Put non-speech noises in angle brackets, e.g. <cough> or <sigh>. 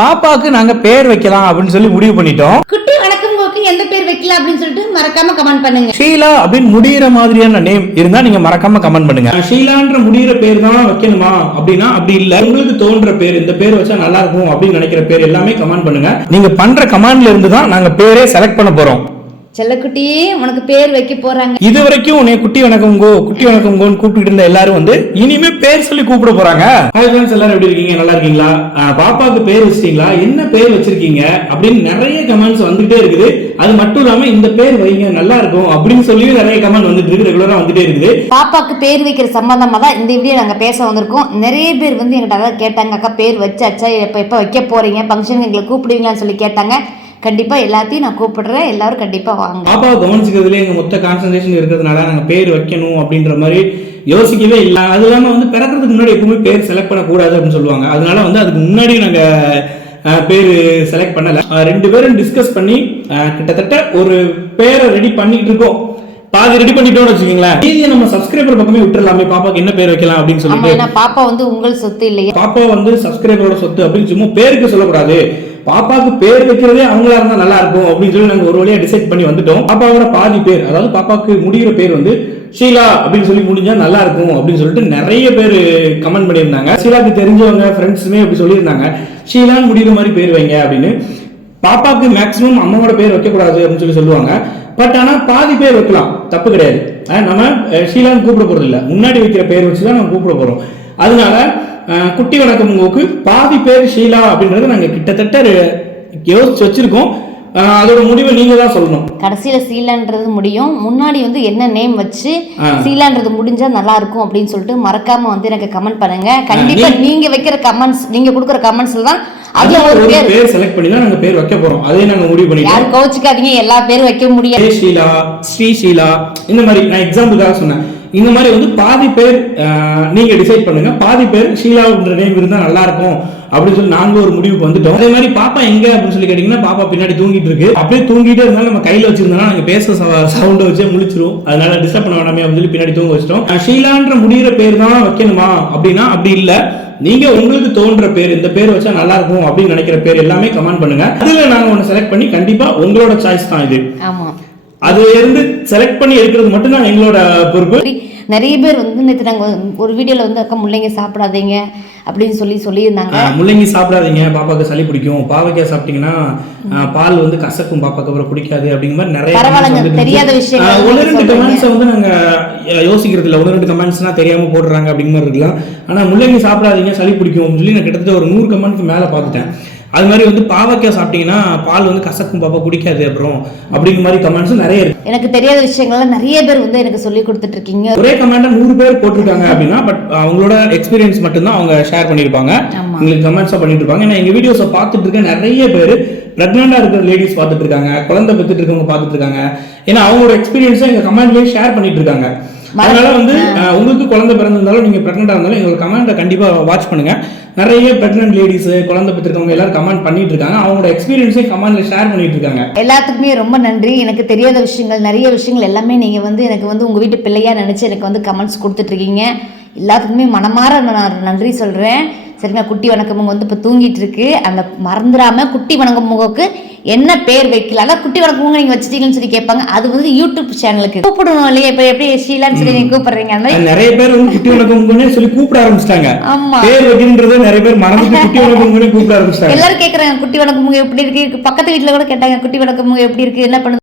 பாப்பாக்கு நாங்க பேர் வைக்கலாம் அப்படின்னு சொல்லி முடிவு பண்ணிட்டோம். குட்டி வணக்கம் எந்த பேர் வைக்கலாம் அப்படின்னு சொல்லிட்டு மறக்காம கமெண்ட் பண்ணுங்க. ஷீலா அப்படின்னு முடியிற மாதிரியான நேம் இருந்தா நீங்க மறக்காம கமெண்ட் பண்ணுங்க. ஷீலான்ற முடியிற பேர் தான் வைக்கணுமா? அப்படின்னா அப்படி இல்ல. உங்களுக்கு தோன்ற பேர் இந்த பேர் வச்சா நல்லா இருக்கும் அப்படின்னு நினைக்கிற பேர் எல்லாமே கமெண்ட் பண்ணுங்க. நீங்க பண்ற கமெண்ட்ல இருந்து தான் நாங்க பேரே செலக்ட் பண்ண போறோம். செல்லக்குட்டியே உனக்கு பேர் வைக்க போறாங்க. இது வரைக்கும் உன்னை குட்டி வணக்கம்கோ குட்டி வணக்கம்கோன்னு கூப்பிட்டு இருந்த எல்லாரும் வந்து இனிமே பேர் சொல்லி கூப்பிட போறாங்க. ஹாய் ஃப்ரெண்ட்ஸ் எல்லாரும் எப்படி இருக்கீங்க? நல்லா இருக்கீங்களா? அஹ் பாப்பாக்கு பேர் வச்சிட்டீங்களா? என்ன பேர் வச்சிருக்கீங்க? அப்படின்னு நிறைய கமெண்ட்ஸ் வந்துகிட்டே இருக்குது. அது மட்டும் இல்லாம இந்த பேர் வைங்க நல்லா இருக்கும் அப்படின்னு சொல்லி நிறைய கமெண்ட் வந்துட்டு இருக்கு. ரெகுலரா வந்துட்டே இருக்குது. பாப்பாக்கு பேர் வைக்கிற சம்பந்தமா தான் இந்த வீடியோ நாங்க பேச வந்திருக்கோம். நிறைய பேர் வந்து எங்கிட்ட கேட்டாங்க அக்கா பேர் வச்சாச்சா? எப்ப எப்ப வைக்க போறீங்க? ஃபங்க்ஷனுக்கு எங்களை கூப்பிடுவீங்களான்னு சொல்லி கேட்டாங்க. கண்டிப்பா எல்லாத்தையும் நான் கூப்பிடுறேன். எல்லாரும் கண்டிப்பா வாங்க. பாப்பாவை கவனிச்சுக்கிறதுல எங்க மொத்த கான்சன்ட்ரேஷன் இருக்கிறதுனால நாங்க பேர் வைக்கணும் அப்படின்ற மாதிரி யோசிக்கவே இல்லை. அது இல்லாம வந்து பிறக்கிறதுக்கு முன்னாடி எப்பவுமே பேர் செலக்ட் பண்ணக்கூடாது அப்படின்னு சொல்லுவாங்க. அதனால வந்து அதுக்கு முன்னாடி நாங்க அஹ், பேர் செலக்ட் பண்ணல. ரெண்டு பேரும் டிஸ்கஸ் பண்ணி கிட்டத்தட்ட ஒரு பேரை ரெடி பண்ணிட்டு இருக்கோம். பாதி ரெடி பண்ணிட்டோம்னு வச்சுக்கோங்களேன். மீதியை நம்ம சப்ஸ்கிரைபர் பக்கமே விட்டுறலாமே. பாப்பாக்கு என்ன பேர் வைக்கலாம் அப்படின்னு சொல்லிட்டு. பாப்பா வந்து உங்கள் சொத்து இல்லையா. பாப்பா வந்து சப்ஸ்கிரைபரோட சொத்து அப்படின்னு சும்மா பேருக்கு சொல்லக்கூடாது. பாப்பாக்கு பேர் வைக்கிறதே அவங்களா இருந்தா நல்லா இருக்கும் அப்படின்னு சொல்லி நாங்க ஒரு வழியா டிசைட் பண்ணி வந்துட்டோம். பாப்பாவோட பாதி பேர் அதாவது பாப்பாக்கு முடிகிற பேர் வந்து ஷீலா அப்படின்னு சொல்லி முடிஞ்சா நல்லா இருக்கும் அப்படின்னு சொல்லிட்டு நிறைய பேர் கமெண்ட் பண்ணியிருந்தாங்க. ஷீலாக்கு தெரிஞ்சவங்க ஃப்ரெண்ட்ஸுமே அப்படி சொல்லியிருந்தாங்க. ஷீலான்னு முடிகிற மாதிரி பேர் வைங்க அப்படின்னு. பாப்பாக்கு மேக்ஸிமம் அம்மாவோட பேர் வைக்கக்கூடாது அப்படின்னு சொல்லி சொல்லுவாங்க. பட் ஆனால் பாதி பேர் வைக்கலாம். தப்பு கிடையாது. நம்ம ஷீலான்னு கூப்பிட போறது இல்லை முன்னாடி வைக்கிற பேர் வச்சு தான் நம்ம கூப்பிட போறோம். அதனால குட்டி வணக்கம் உங்களுக்கு. பாதி பேர் ஷீலா அப்படின்றத நாங்க கிட்டத்தட்ட யோசிச்சு வச்சிருக்கோம். அதோட முடிவை நீங்க தான் சொல்லணும். கடைசியில சீலான்றது முடியும். முன்னாடி வந்து என்ன நேம் வச்சு. சீலான்றது முடிஞ்சா நல்லா இருக்கும் அப்படின்னு சொல்லிட்டு மறக்காம வந்து எனக்கு கமெண்ட் பண்ணுங்க. கண்டிப்பா நீங்க வைக்கிற கமெண்ட்ஸ் நீங்க கொடுக்குற கமெண்ட்ஸ்ல தான் அதுல அதுல ஒரு ஒரு பேர். பேர் செலக்ட் பண்ணி தான் நாங்க பேர் வைக்க போறோம். அதே நாங்க முடிவு பண்ணிட்டோம். யாரும் கோச்சுக்காதீங்க எல்லா பேரும் வைக்க முடியாது. ஷீலா ஸ்ரீ ஷீலா இந்த மாதிரி நான் எக்ஸாம்பிளுக்காக சொன்னேன். இந்த மாதிரி வந்து பாதி பேர் நீங்கள் நீங்க டிசைட் பண்ணுங்க. பாதி பேர் ஷீலாவுன்ற நேம் இருந்தால் நல்லா இருக்கும் அப்படின்னு சொல்லி நாங்களும் ஒரு முடிவுக்கு வந்துட்டோம். அதே மாதிரி பாப்பா எங்க அப்படின்னு சொல்லி கேட்டீங்கன்னா பாப்பா பின்னாடி தூங்கிட்டு இருக்கு. அப்படியே தூங்கிட்டே இருந்தாலும் நம்ம கையில வச்சிருந்தோம்னா நாங்க பேச சவுண்டை வச்சே முழிச்சிரும் அதனால டிஸ்டர்ப் பண்ண வேண்டாமே அப்படின்னு சொல்லி பின்னாடி தூங்க வச்சிட்டோம். ஷீலான்ற முடிகிற பேர் தான் வைக்கணுமா அப்படின்னா அப்படி இல்லை. நீங்க உங்களுக்கு தோன்ற பேர் இந்த பேர் வச்சா நல்லா இருக்கும் அப்படின்னு நினைக்கிற பேர் எல்லாமே கமெண்ட் பண்ணுங்க. அதுல நாங்க ஒன்னு செலக்ட் பண்ணி கண்டிப்பா உங்களோட சாய்ஸ் தான் இது. ஆமா. அதுல இருந்து செலக்ட் பண்ணி எடுக்கிறது மட்டும் தான் எங்களோட பொறுப்பு. நிறைய பேர் வந்து நேற்று நாங்கள் ஒரு வீடியோவில் வந்து அக்கா முள்ளைங்க சாப்பிடாதீங்க அப்படின்னு சொல்லி சொல்லியிருந்தாங்க. முள்ளங்கி சாப்பிடாதீங்க பாப்பாக்கு சளி பிடிக்கும். பாவக்காய் சாப்பிட்டீங்கன்னா பால் வந்து கசக்கும் பாப்பாக்கு அப்புறம் பிடிக்காது அப்படிங்கிற மாதிரி நிறைய பரவாயில்லைங்க, தெரியாத ஒண்ணு நீங்க ரெண்டு. கமெண்ட்ஸ் வந்து நாங்க யோசிக்கிறது இல்ல. ஒன்று ரெண்டு கமெண்ட்ஸ்னா தெரியாம போடுறாங்க அப்படிங்கிற மாதிரி இருக்கலாம் ஆனா முள்ளங்கி சாப்பிடாதீங்க சளி பிடிக்கும் சொல்லி நான் கிட்டத்தட்ட ஒரு நூறு கமெண்ட்க்கு மேல பார்த்துட்டேன். அது மாதிரி வந்து பாவக்காய் சாப்பிட்டீங்கன்னா பால் வந்து கசக்கும் பாப்பா குடிக்காது அப்புறம் அப்படிங்கிற மாதிரி கமெண்ட்ஸ் நிறைய இருக்கு. எனக்கு தெரியாத விஷயங்கள்லாம் நிறைய பேர் வந்து எனக்கு சொல்லி கொடுத்துட்டு இருக்கீங்க ஒரே கமெண்ட் நூறு பேர் போட்டிருக்காங்க அப்படின்னா பட் அவங்களோட எக்ஸ்பீரியன்ஸ் மட்டும்தான் அவங்க ஷேர் பண்ணியிருப்பாங்க. உங்களுக்கு கமெண்ட்ஸாக பண்ணிட்டு இருப்பாங்க ஏன்னா எங்க வீடியோஸை பார்த்துட்டு இருக்க நிறைய பேர் பிரெக்னெண்டா இருக்கிற லேடிஸ் பார்த்துட்டு இருக்காங்க குழந்தை பெற்றுட்டு இருக்கவங்க பார்த்துட்டு இருக்காங்க ஏன்னா அவங்களோட எக்ஸ்பீரியன்ஸை எங்க கமெண்ட்லேயே ஷேர் பண்ணிட்டு இருக்காங்க அதனால வந்து உங்களுக்கு குழந்தை பிறந்திருந்தாலும் நீங்க பிரெக்னெண்டா இருந்தாலும் எங்களோட கமெண்ட்டை கண்டிப்பா வாட்ச் பண்ணுங்க. நிறைய பிரெக்னென்ட் லேடிஸ் குழந்தை பெற்றிருக்கவங்க எல்லாரும் கமெண்ட் பண்ணிட்டு இருக்காங்க அவங்களோட எக்ஸ்பீரியன்ஸை கமெண்ட்ல ஷேர் பண்ணிட்டு இருக்காங்க எல்லாத்துக்குமே ரொம்ப நன்றி. எனக்கு தெரியாத விஷயங்கள் நிறைய விஷயங்கள் எல்லாமே நீங்கள் வந்து எனக்கு வந்து உங்கள் வீட்டு பிள்ளையா நினச்சி எனக்கு வந்து கமெண்ட்ஸ் கொடுத்துட்ருக்கீங்க எல்லாத்துக்குமே மனமாற நான் நன்றி சொல்கிறேன் சரிங்களா குட்டி வணக்கம். வந்து இப்போ தூங்கிட்டு இருக்கு. அந்த மறந்துடாம குட்டி வணக்கம் முகக்கு என்ன பேர் வைக்கல. அதான் குட்டி வணக்கம் முக நீங்கள் வச்சிட்டீங்கன்னு சொல்லி கேட்பாங்க. அது வந்து யூடியூப் சேனலுக்கு கூப்பிடணும் இல்லையா? இப்போ எப்படி ஷீலான்னு சொல்லி நீங்கள் கூப்பிடுறீங்க. அந்த மாதிரி. நிறைய பேர் வந்து குட்டி வணக்கம் சொல்லி கூப்பிட ஆரம்பிச்சிட்டாங்க. ஆமா. பேர் வைக்கின்றது நிறைய பேர் மறந்துட்டு <laughs> குட்டி வணக்கம் கூப்பிட ஆரம்பிச்சிட்டாங்க. எல்லாரும் கேக்குறாங்க குட்டி வணக்கம் முகம் எப்படி இருக்கு? பக்கத்து வீட்ல கூட கேட்டாங்க குட்டி வணக்கம் முகம் எப்படி இருக்கு? என்ன பண்ணுது?